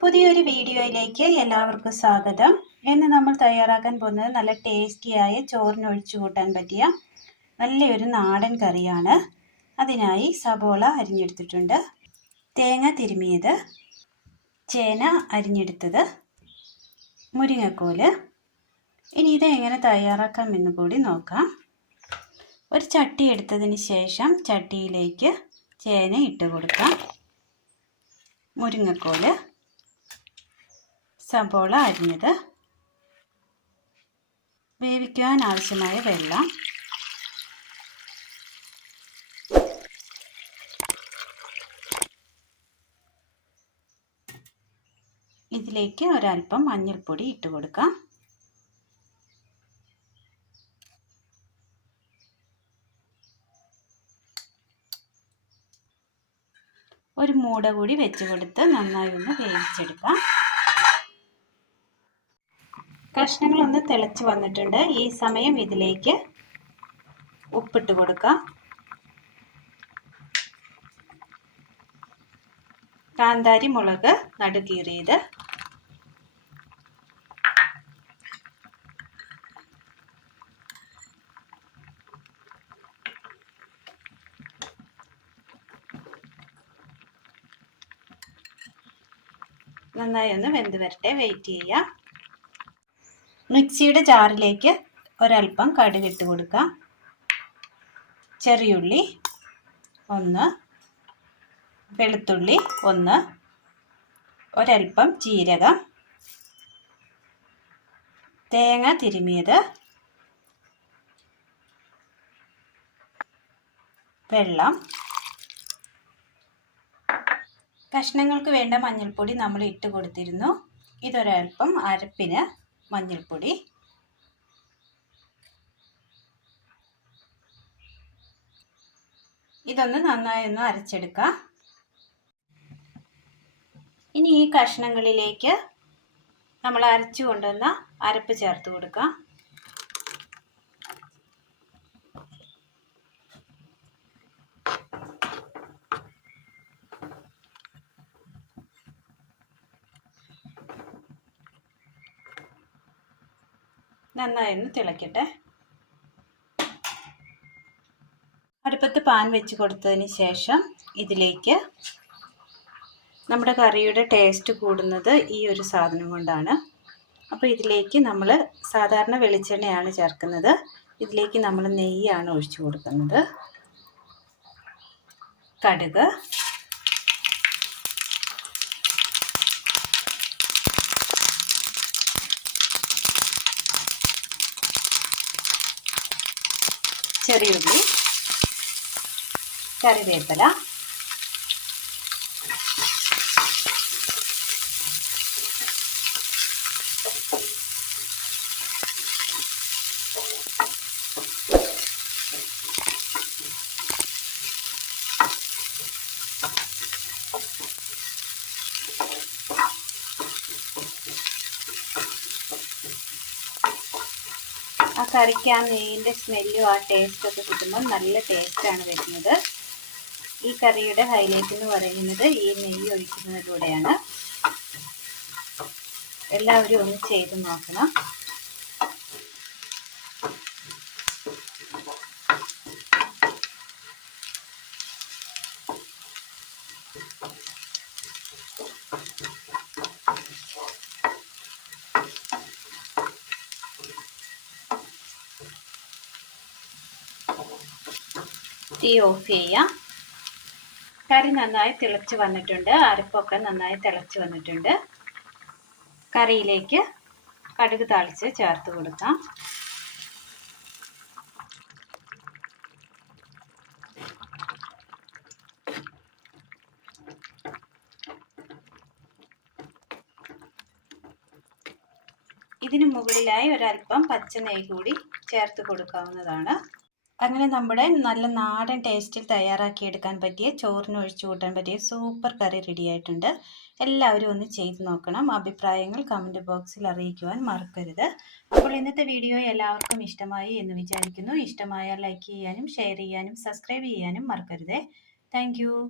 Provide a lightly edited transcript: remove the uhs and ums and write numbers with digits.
പുതിയൊരു വീഡിയോയിലേക്ക് എല്ലാവർക്കും സ്വാഗതം. ഇന്ന് നമ്മൾ തയ്യാറാക്കാൻ പോകുന്നത് നല്ല ടേസ്റ്റിയായ ചോറിന് ഒഴിച്ചു കൂട്ടാൻ പറ്റിയ നല്ലൊരു നാടൻ കറിയാണ്. അതിനായി സബോള അരിഞ്ഞെടുത്തിട്ടുണ്ട്, തേങ്ങ തിരുമിയത്, ചേന അരിഞ്ഞെടുത്തത്, മുരിങ്ങക്കോല്. ഇനി ഇത് എങ്ങനെ തയ്യാറാക്കാമെന്ന് കൂടി നോക്കാം. ഒരു ചട്ടി എടുത്തതിന് ശേഷം ചട്ടിയിലേക്ക് ചേന ഇട്ട് കൊടുക്കാം, മുരിങ്ങക്കോല്, സബോള അരിഞ്ഞത്, വേവിക്കുവാൻ ആവശ്യമായ വെള്ളം, ഇതിലേക്ക് ഒരൽപ്പം മഞ്ഞൾപ്പൊടി ഇട്ട് കൊടുക്കാം. ഒരു മൂട കൂടി വെച്ച് കൊടുത്ത് നന്നായി ഒന്ന് വേവിച്ചെടുക്കാം. കഷ്ണങ്ങളൊന്ന് തിളച്ച് വന്നിട്ടുണ്ട്. ഈ സമയം ഇതിലേക്ക് ഉപ്പിട്ട് കൊടുക്കാം. കാന്താരി മുളക് നടുകീറിയത്, നന്നായി ഒന്ന് വെന്ത് വരട്ടെ, വെയിറ്റ് ചെയ്യാം. മിക്സിയുടെ ജാറിലേക്ക് ഒരൽപ്പം കടുക് ഇട്ട് കൊടുക്കാം, ചെറിയുള്ളി 1, വെളുത്തുള്ളി 1, ഒരൽപ്പം ജീരകം, തേങ്ങ തിരുമിയത്, വെള്ളം. കഷ്ണങ്ങൾക്ക് വേണ്ട മഞ്ഞൾപ്പൊടി നമ്മൾ ഇട്ട് കൊടുത്തിരുന്നു. ഇതൊരൽപ്പം അരപ്പിന് മഞ്ഞൾപ്പൊടി, ഇതൊന്ന് നന്നായി ഒന്ന് അരച്ചെടുക്കാം. ഇനി ഈ കഷ്ണങ്ങളിലേക്ക് നമ്മൾ അരച്ചു കൊണ്ടുവന്ന അരപ്പ് ചേർത്ത് കൊടുക്കാം. നന്നായി ഒന്ന് തിളക്കട്ടെ. അടുപ്പത്ത് പാൻ വെച്ച് കൊടുത്തതിന് ശേഷം ഇതിലേക്ക് നമ്മുടെ കറിയുടെ ടേസ്റ്റ് കൂടുന്നത് ഈ ഒരു സാധനം കൊണ്ടാണ്. അപ്പോൾ ഇതിലേക്ക് നമ്മൾ സാധാരണ വെളിച്ചെണ്ണയാണ് ചേർക്കുന്നത്. ഇതിലേക്ക് നമ്മൾ നെയ്യാണ് ഒഴിച്ചു കൊടുക്കുന്നത്. കടുക്, ചെറിയുള്ളി, കറിവേപ്പില, ആ കറിക്ക് ആ നെയ്യിൻ്റെ സ്മെല്ലും ആ ടേസ്റ്റൊക്കെ കിട്ടുമ്പോൾ നല്ല ടേസ്റ്റാണ് വരുന്നത്. ഈ കറിയുടെ ഹൈലൈറ്റ് എന്ന് പറയുന്നത് ഈ നെയ്യ് ഒഴിക്കുന്നതിലൂടെയാണ്. എല്ലാവരും ഒന്ന് ചെയ്ത് നോക്കണം. തീ ഓഫ് ചെയ്യാം. കറി നന്നായി തിളച്ച് വന്നിട്ടുണ്ട്, അരപ്പൊക്കെ നന്നായി തിളച്ച് വന്നിട്ടുണ്ട്. കറിയിലേക്ക് കടുക് താളിച്ച് ചേർത്ത് കൊടുക്കാം. ഇതിന് മുകളിലായി ഒരൽപ്പം പച്ച നെയ്യ് കൂടി ചേർത്ത് കൊടുക്കാവുന്നതാണ്. അങ്ങനെ നമ്മുടെ നല്ല നാടൻ ടേസ്റ്റിൽ തയ്യാറാക്കിയെടുക്കാൻ പറ്റിയ ചോറിന് ഒഴിച്ചു കൂട്ടാൻ പറ്റിയ സൂപ്പർ കറി റെഡി ആയിട്ടുണ്ട്. എല്ലാവരും ഒന്ന് ചെയ്ത് നോക്കണം. അഭിപ്രായങ്ങൾ കമൻറ്റ് ബോക്സിൽ അറിയിക്കുവാൻ മറക്കരുത്. അപ്പോൾ ഇന്നത്തെ വീഡിയോ എല്ലാവർക്കും ഇഷ്ടമായി എന്ന് വിചാരിക്കുന്നു. ഇഷ്ടമായാൽ ലൈക്ക് ചെയ്യാനും ഷെയർ ചെയ്യാനും സബ്സ്ക്രൈബ് ചെയ്യാനും മറക്കരുത്. താങ്ക്